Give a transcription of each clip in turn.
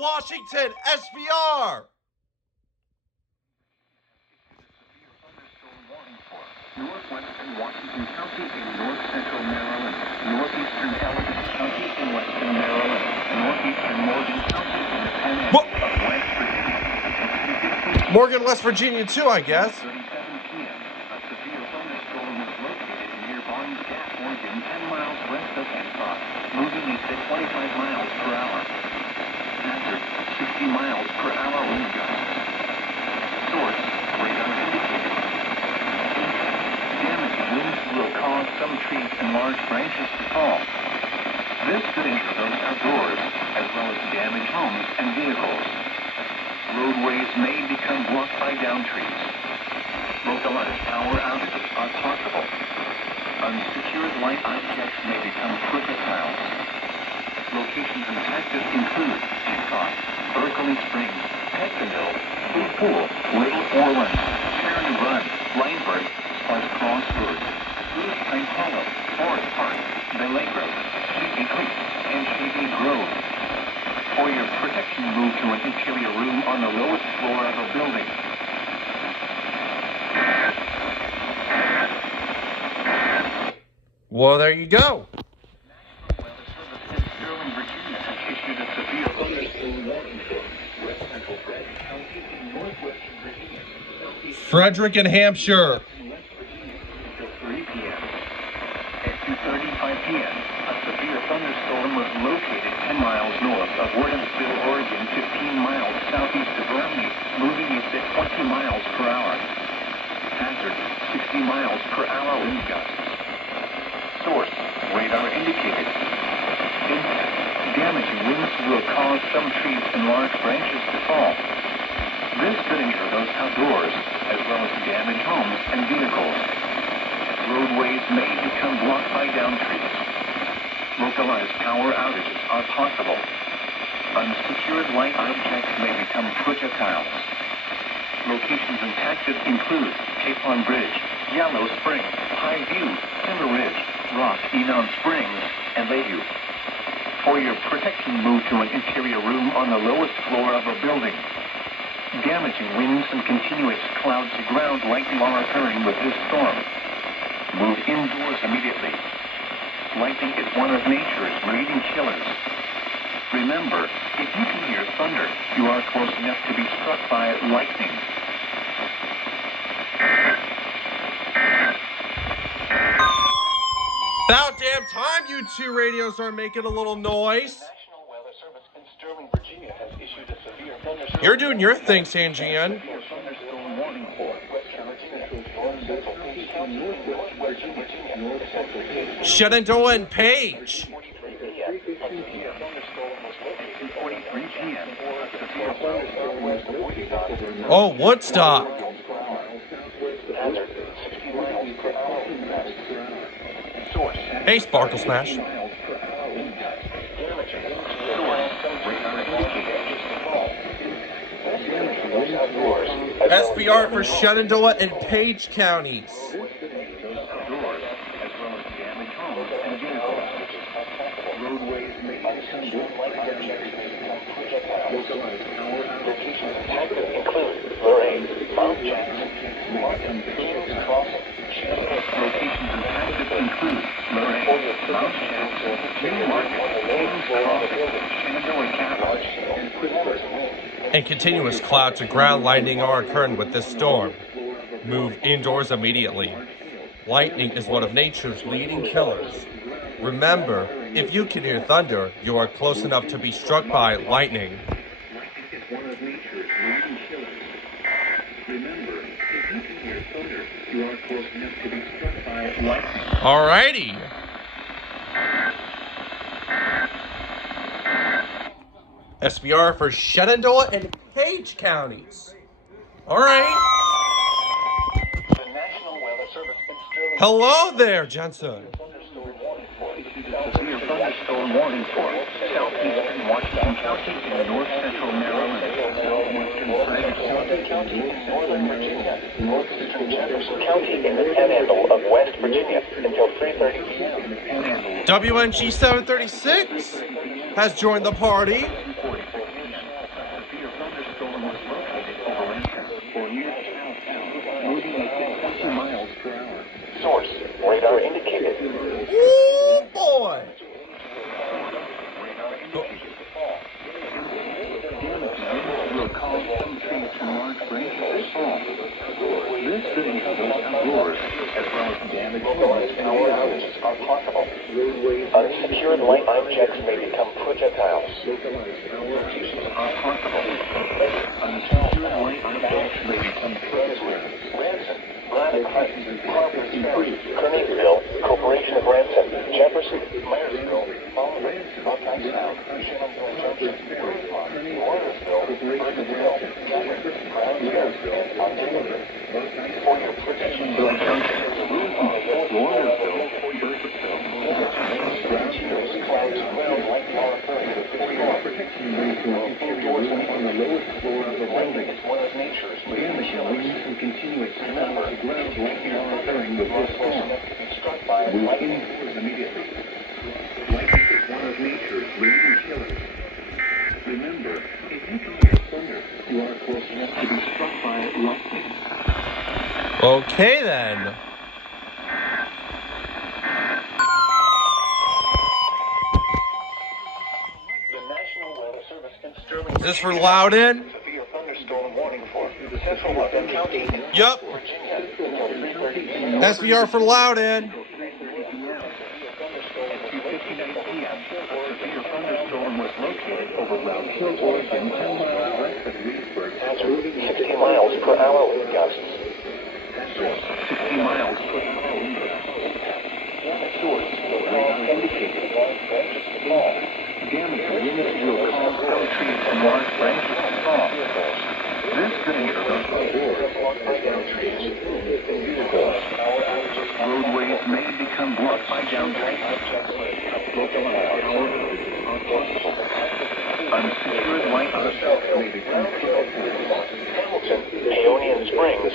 Washington, SVR. Northwestern Washington County in north central Maryland, northeastern Allegheny County in western Maryland, northeastern Morgan County in the Panhandle of West Virginia. Morgan, West Virginia, too, I guess. 37 p.m. A severe thunderstorm was located near Barnes Gap, Oregon, 10 miles west of Hancock, moving east at 25 miles per hour. Hazard, 60 miles per hour wind gust. Source, radar indicated. Damaging winds will cause some trees and large branches to fall. This could injure those outdoors, as well as damage homes and vehicles. Roadways may become blocked by downed trees. Localized power outages are possible. Unsecured light objects may become projectiles. Locations impacted include Hancock, Berkeley Springs, Peckville, Fleet Pool, Little Orleans, Cherry Run, Lineburg, Sparks Crossroads, Blue Pine Hollow, Forest Park, Belay Grove, Shady Creek, and Shady Grove. For your protection, move to an interior room on the lowest floor of a building. Well, there you go. National Weather Service in Sterling, Virginia has issued a severe thunderstorm warning for West Central Frederick County in northwestern Virginia, southeast Frederick and Hampshire. West Virginia until 3 p.m. At 2:35 p.m., a severe thunderstorm was located 10 miles north of Wardensville, Oregon, 15 miles southeast of Romney, moving east at 20 miles per hour. Hazard, 60 miles per hour wind gusts. Source, radar indicated. Impact, damaging winds will cause some trees and large branches to fall. This could injure those outdoors, as well as damage homes and vehicles. Roadways may become blocked by downed trees. Localized power outages are possible. Unsecured light objects may become projectiles. Locations impacted include Capon Bridge, Yellow Spring, High View, Timber Ridge, Rock, Enon Springs, and Layview. For your protection, move to an interior room on the lowest floor of a building. Damaging winds and continuous cloud-to-ground lightning are occurring with this storm. Move indoors immediately. Lightning is one of nature's leading killers. Remember, if you can hear thunder, you are close enough to be struck by lightning. About damn time you two radios are making a little noise. National Weather Service in Sterling, Virginia has issued a severe thunderstorm. You're doing your thing, Sanjian. Thunderstorm warning for Western Virginia, Shenandoah and Page. 43 p.m. A severe thunderstorm was located 2:43 p.m. A severe thunderstorm was located. Oh, Woodstock. Hazard, 60 miles per hour wind gusts. Source. Hey, Sparkle Smash. SBR for Shenandoah and Page counties. Roadways may include Lorraine, Mount Jackson, Markham, Kings Crossing. Locations impacted include Lorraine, Mount Jackson, Newmarket, Kings Crossing, Shenandoah County, and Quincy. And continuous cloud to ground lightning are occurring with this storm. Move indoors immediately. Lightning is one of nature's leading killers. Remember, if you can hear thunder, you are close enough to be struck by lightning. Lightning is one of nature's leading killers. Remember, if you can hear thunder, you are close enough to be struck by lightning. Alrighty. SBR for Shenandoah and Page counties. Alright. The National Weather Service in Sterling. Hello there, Jensen. Severe thunderstorm warning for southeastern Washington County in north central Maryland, southwestern Frederick County in northern Virginia, northeastern Jefferson County in the Panhandle of West Virginia until 3:30 p.m. WNG 736 has joined the party. Ooh, boy! Will cause some trees and large branches to fall. This video goes outdoors, as well as damage to power outages are possible. Unsecured light objects may become projectiles. Are possible. Unsecured light objects may become projectiles. Ransom, Kernersville, Corporation of Ransom, Jefferson, Myersville, Buckeye South, Shenandoah Junction, Warrersville, Burnsville, Jefferson, Brownsville, Ontario. For your protection, Junction, Warrersville, Burnsville, clouds around light power occurring. For your protection, indoors on the lowest floor of the building is one of nature's leading killers. Remember, ground light power occurring with this storm. Struck by lightning immediately. Lightning is one of nature's leading killers. Remember, if you can hear thunder, you are close enough to be struck by lightning. Okay, then. The National Weather Service in Sterling. Is this for Loudon? Severe thunderstorm warning for Central Loudon County, Yup. Virginia, until 3:30 SVR for Loudon. thunderstorm was located over Round Hill, Oregon, 10 miles west of Leesburg. That's 60 miles per hour with gusts. 60 miles per hour wind gusts. Source, radar indicated. Damage to units will cause some trees and large branches to fall. This video goes outdoors as down trees and vehicles. Roadways may become blocked by down trees. Localized power outages are possible. Unsecured light objects may become projectiles. Hamilton, Paonian Springs,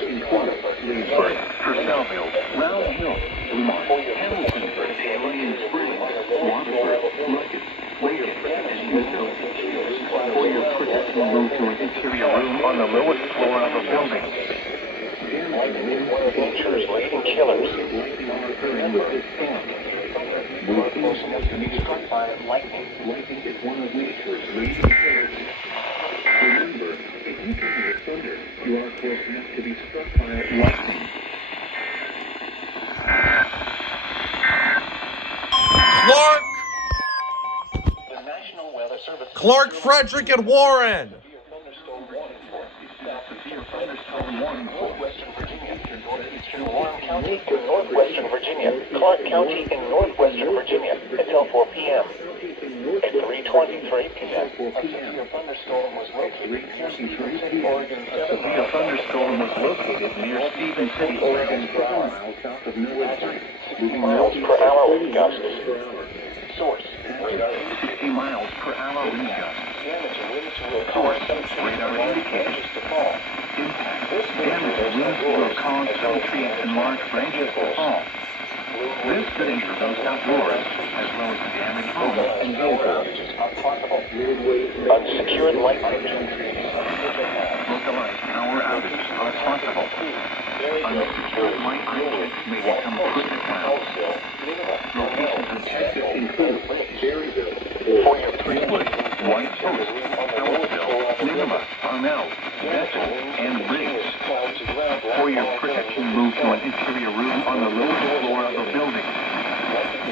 Leesburg, Purcellville, Round Hill, Lamont, Hamilton, Paonian Springs, Waterford, Rugged, Wade, and Newville. For your protection, move to an interior room on the lowest floor of a building. Lightning is one of nature's leading killers. Remember, you are close enough to be struck by lightning. Lightning is one of nature's leading killers. Remember, if you can hear thunder, you are close enough to be struck by lightning. Clark! The National Weather Service. Clark, Frederick, and Warren! Severe thunderstorm warning for Western Virginia, Northeastern Warren County, to Northwestern Virginia, Clark County, and Northwestern Virginia until 4 p.m. At 3:23 p.m., a severe thunderstorm was located near Stephen City, Oregon. A severe thunderstorm was located near Stephen City, Oregon, 7 miles south of Milwaukee. 60 miles per hour wind gusts. Source, radar 60 miles per hour wind gusts. Damage winds will cause some radar indicators to fall. Impact. Damage winds will cause some trees and large branches to fall. This video goes outdoors, as well as damaged homes and vehicles. Unsecured light objects. Localized power outages are possible. Unsecured light objects may become projectiles. Locations of Texas include Berryville, for your Greenwood, White House, Ellisville, Nineveh, Parnell, Bethel, and Riggs. For your protection, move to an interior room on the lowest floor of a building.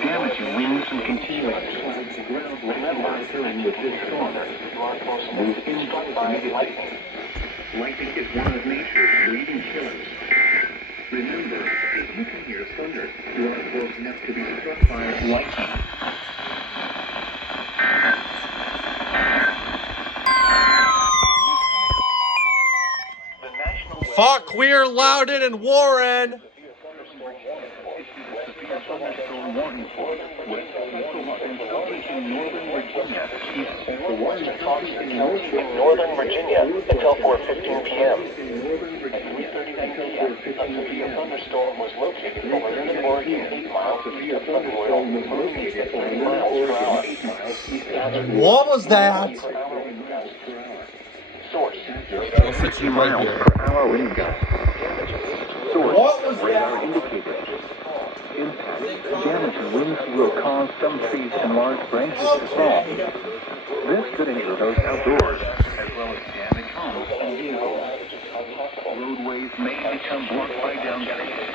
Damaging winds and continuing. Remember, with this storm, move indoors immediately. Lightning is one of nature's leading killers. Remember, if you can hear thunder, you are close enough to be struck by lightning. Fuck Queer, Loudon, and Warren! Thunderstorm warning for Western County in Northern Virginia until 4:15 p.m. At 3:39 p.m., a severe thunderstorm was located over Lynn, Oregon, 8 miles east of Oil, moving at 30 miles per hour. What was that? Source, I'll fix you right here. per hour wind gusts. Source, What was radar that? indicated. Impact. Damaging winds will cause some trees and large branches to fall. This could injure those outdoors, as well as damage homes and vehicles. Roadways may become blocked by downgrades.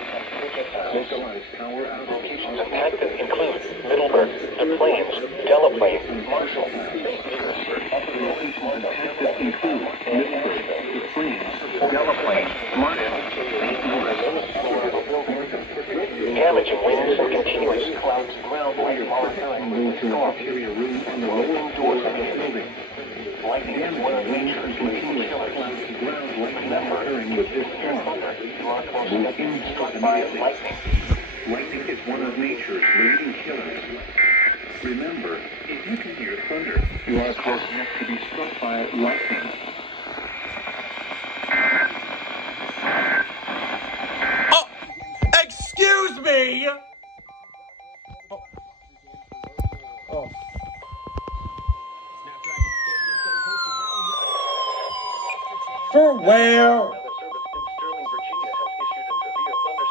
Localized power outages. Impacted include Middleburg, Des Plaines, Delaplane, Marshall, Locations impacted include Middleburg, Des Plaines, Delaplane, Marshall, St. Louis. damaging winds and continuous clouds ground like monitoring Move to an interior room on the lower floor of the building. lightning is one of nature's leading killers. Ground like monitoring with this storm. Move indoors immediately. Lightning is one of nature's leading killers. Remember, if you can hear thunder, you are close enough to be struck by lightning. Oh, excuse me. Oh. For where?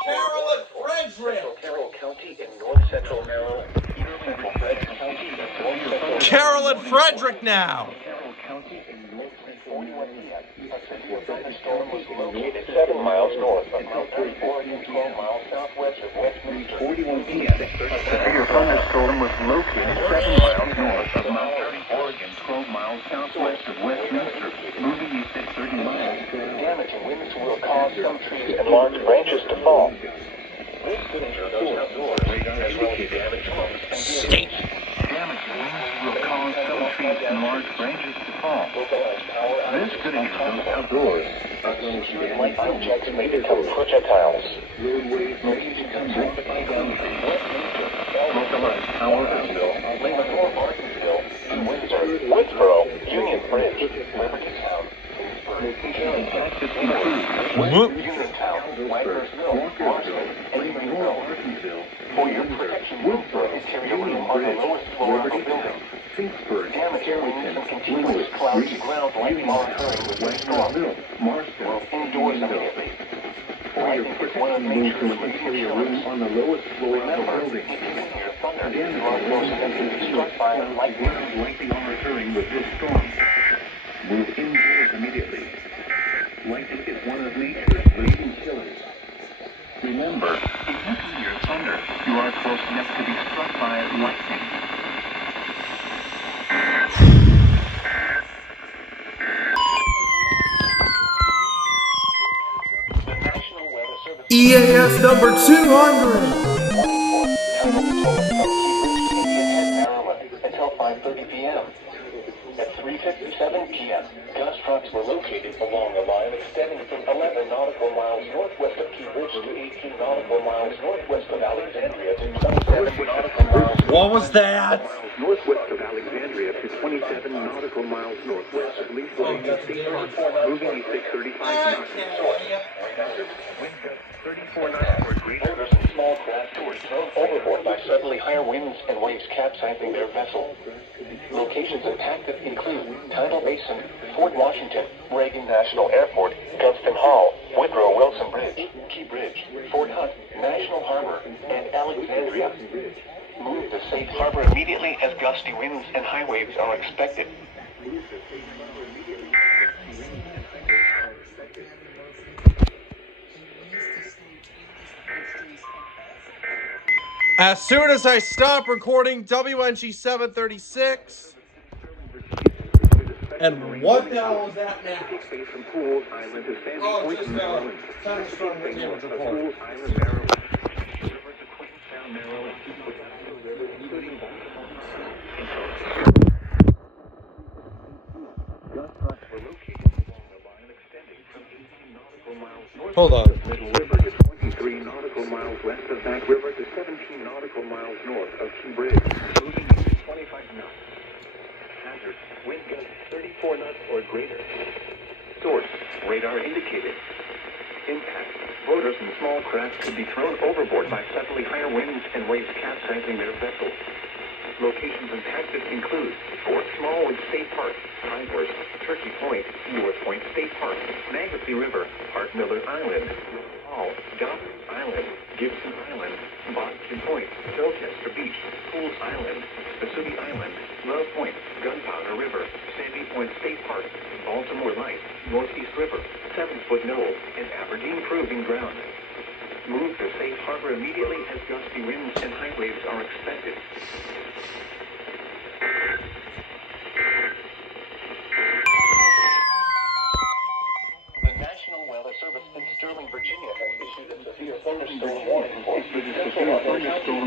Carroll and Frederick. Carroll County in north central Maryland. Carroll and Frederick now. Carroll County in north central 41 p.m. A severe thunderstorm was located 7 miles north of Mount Oregon, 12 miles southwest of Westminster. 41 p.m. A severe thunderstorm was located 7 miles north of Mount Oregon, 12 miles southwest of Westminster, moving east at 30 miles. Damaging winds will cause some trees and large branches to fall. This could injure those outdoors, as well as damage homes and vehicles. Damaging winds will cause some trees and large branches to fall. This could injure those outdoors. Light objects may become projectiles. Roadways may become blocked by downgrades. Localized power outages. Lincoln, Martinsville, Windsor, Woodsboro, Union Bridge, Libertytown, Locations impacted include Uniontown, Whitehurstville, Marston, and Greenville. For your protection, Woodsboro is carried room on the lowest floor of the building. Finksburg, Damaging winds and continuous clouds ground like monitoring with the storm. Marston, Indoors immediately. For your protection, move to an interior room on the lowest floor of the building. If you hear thunder, Again, you are close enough to be struck by lightning. lightning monitoring with this storm. Move indoors immediately. Lightning is one of nature's leading killers. Remember, if you can hear thunder, you are close enough to be struck by lightning. The National Weather Service EAS number 200. until 5:30 p.m. At 3:57 p.m., gust drops were located along a line extending from 11 nautical miles northwest of Key Ridge to 18 nautical miles northwest of Alexandria to 27 nautical miles. What was that? Northwest of Alexandria to 27 nautical miles northwest of Lee Point, moving east at 35 knots. Wind gusts 34 knots or greater. Motors and small craft were thrown overboard by suddenly higher winds and waves capsizing their vessel. Locations impacted include Tidal Basin, Fort Washington, Reagan National Airport, Gunston Hall, Woodrow Wilson Bridge, Key Bridge, Fort Hunt, National Harbor, and Alexandria. Move to safe harbor immediately as gusty winds and high waves are expected. As soon as I stop recording WNG 736. And what the hell was that now? From Pools Island to Sandy Point, just Maryland. thunderstorm report. Pools Island, Maryland. River to Queenstown, Maryland. Including gust drops were located along the line extending from 18 nautical miles north Hold on. of Middle River to 23 nautical miles west of Back River to 17 nautical miles north of Key Bridge, moving east at 25 knots. Hazard, wind gusts 34 knots or greater. Source, radar indicated. Impact, boaters and small craft could be thrown overboard by suddenly higher winds and waves capsizing their vessels. Locations impacted include Fort Small and State Park, Pinehurst, Turkey Point, North Point State Park, Manistee River, Hart Miller Island, Hall, Gotham Island, Gibson Island, Boston Point, Dorchester Beach, Pools Island, Mississippi Island, Love Point, Gunpowder River, Sandy Point State Park, Baltimore Light, Northeast River, 7-Foot Knoll, and Aberdeen Proving Ground. Move to safe harbor immediately as gusty winds and high waves are expected. The National Weather Service in Sterling, Virginia has issued a severe thunderstorm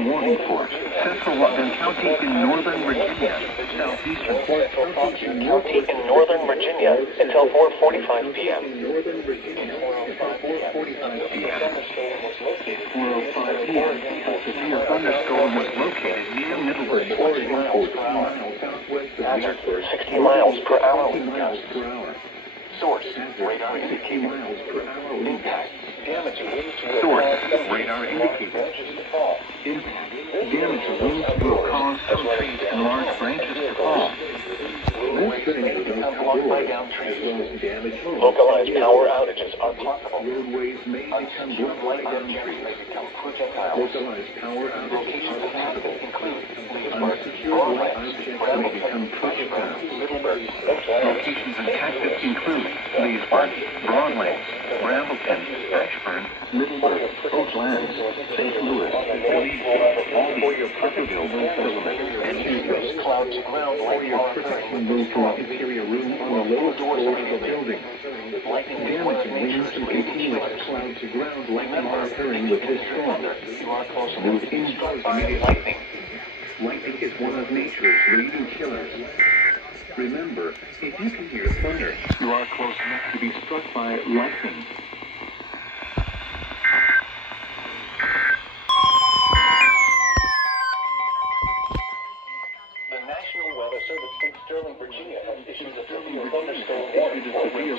warning for Central Loudon County in northern Virginia, southeastern Central County in northern Virginia until 4:45 p.m. A severe thunderstorm was located near Middleburg, 20 miles per hour. Hazard 60 miles per hour wind gusts. Source, radar indicated. Impact, damage to winds. Source, radar indicated. Impact, damage to winds will cause some trees and large branches to fall. Roadways may become blocked by down trees. Localized power outages are possible. Unsecured light objects may become projectiles. Localized power outages are possible. Include Leesburg, Middleburg. Locations impacted include Leesburg, Broadlands, Brambleton, Ashburn, Middleburg, Oaklands, St. Louis, Albemarle, Putterville, Silverman, and Eagles. Cloud to ground light protection move to an interior room on the lowest floor of the building. Damage and winds and continuous cloud to ground lightning are occurring with this storm. Move indoors immediately. Lightning is one of nature's leading killers. Remember, if you can hear thunder, you are close enough to be struck by lightning. The National Weather Service in Sterling, Virginia has issued a severe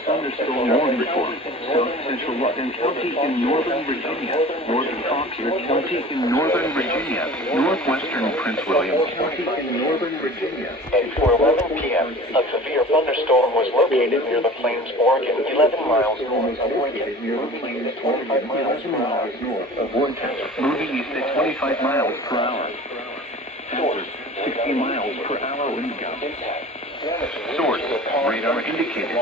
thunderstorm warning for South Central Loudon County in northern Virginia, northern Oxford County in northern Virginia, northwestern Prince William County in northern Virginia. At 4:11 p.m., a severe thunderstorm was located near the Plains, Oregon, 11 miles north of Oregon, moving east at 25 miles per hour north of Oregon, moving east at 25 miles per hour. Source, 60 miles per hour wind gusts. Source, radar indicated.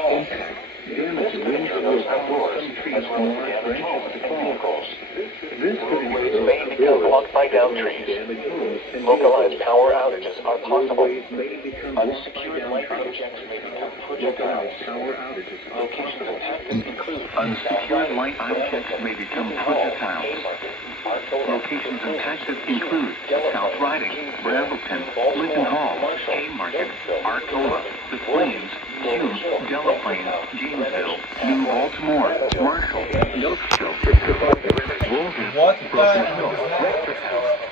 Impact, damage to winds will cause some trees and large branches to fall. This roadways may become blocked by down trees. Localized power outages are possible. Unsecured light objects may become projectiles. Locations impacted include unsecured light objects may become projectiles. Locations impacted include South Riding, Brambleton, Lincoln Hall, Haymarket, Arcola, The Plains, Hume, Delaplane, Gainesville, New Baltimore, Marshall, Nokesville, Woolsey, Broken Hill,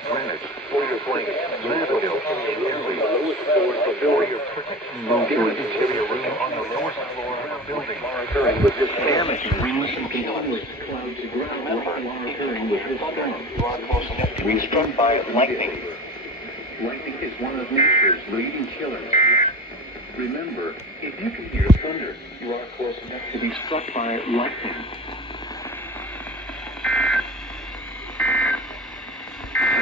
Greenwich, Boyer Plains, Ladville, Local interior room on the north floor of the building. Damage winds and continuous cloud to ground are occurring with this storm. You are close enough to be struck by lightning. Lightning is one of nature's leading killers. Remember, if you can hear thunder, you are close enough to be struck by lightning.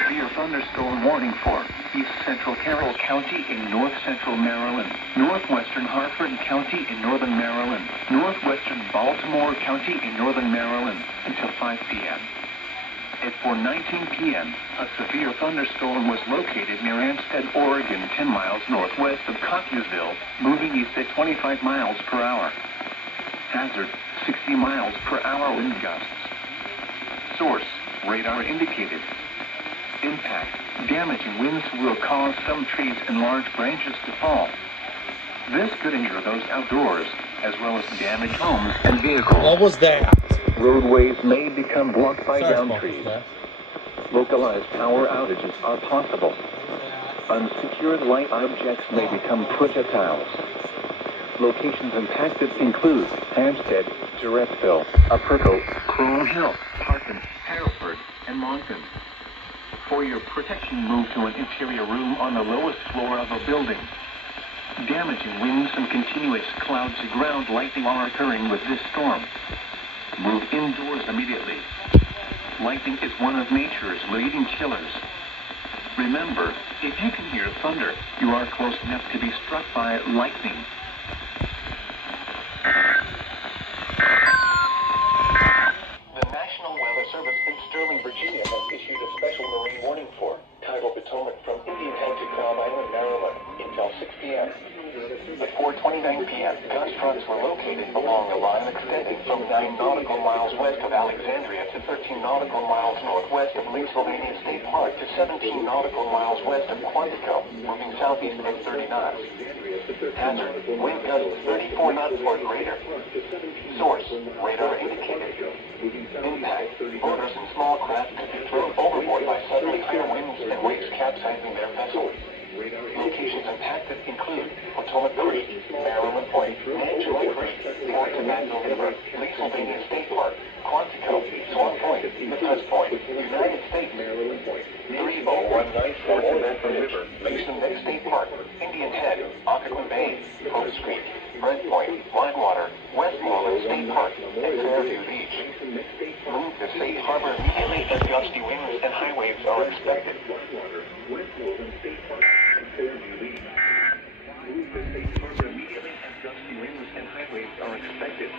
Severe thunderstorm warning for East Central Carroll County in north central Maryland, northwestern Harford County in northern Maryland, northwestern Baltimore County in northern Maryland until 5 p.m. At 4:19 p.m., a severe thunderstorm was located near Amstead, Oregon, 10 miles northwest of Cottonville, moving east at 25 miles per hour. Hazard, 60 miles per hour wind gusts. Source, radar indicated. Impact, damaging winds will cause some trees and large branches to fall. This could injure those outdoors, as well as damage homes and vehicles. What was that? Roadways may become blocked by Sorry, down Small trees. Business. Localized power outages are possible. Unsecured light objects may become projectiles. Locations impacted include Hampstead, Jarrettville, Upperco, Crone Hill, Parkin, Hereford, and Moncton. For your protection, move to an interior room on the lowest floor of a building. Damaging winds and continuous cloud-to-ground lightning are occurring with this storm. Move indoors immediately. Lightning is one of nature's leading killers. Remember, if you can hear thunder, you are close enough to be struck by lightning. The National Weather Service in Sterling, Virginia has issued a special marine warning for tidal Potomac from Indian Head to Crown Island, Maryland, until 6 p.m. At 4:29 p.m., gust fronts were located along a line extending from 9 nautical miles west of Alexandria to 13 nautical miles northwest of Sylvania State Park to 17 nautical miles west of Quantico, moving southeast at 30 knots. Hazard, wind gusts 34 knots or greater. Source, radar indicated. Impact, boaters and small craft could be thrown overboard by suddenly higher winds and waves capsizing their vessel. Locations impacted include Potomac Creek, Maryland Point, Angela Creek, Fort Tobacco River, Sylvania State Park, Quantico, Swan Point, Methus Point, United States, 30194 Tobacco River, Mason Neck State Park, Indian Head, Occoquan Bay, Popes Creek, Brent Point, Whitewater, Westmoreland State Park, and Fairview Beach. Move to safe harbor immediately as gusty winds and high waves are expected. Westmoreland State Park and Fairview Beach. Move to safe harbor immediately as gusty winds and high waves are expected.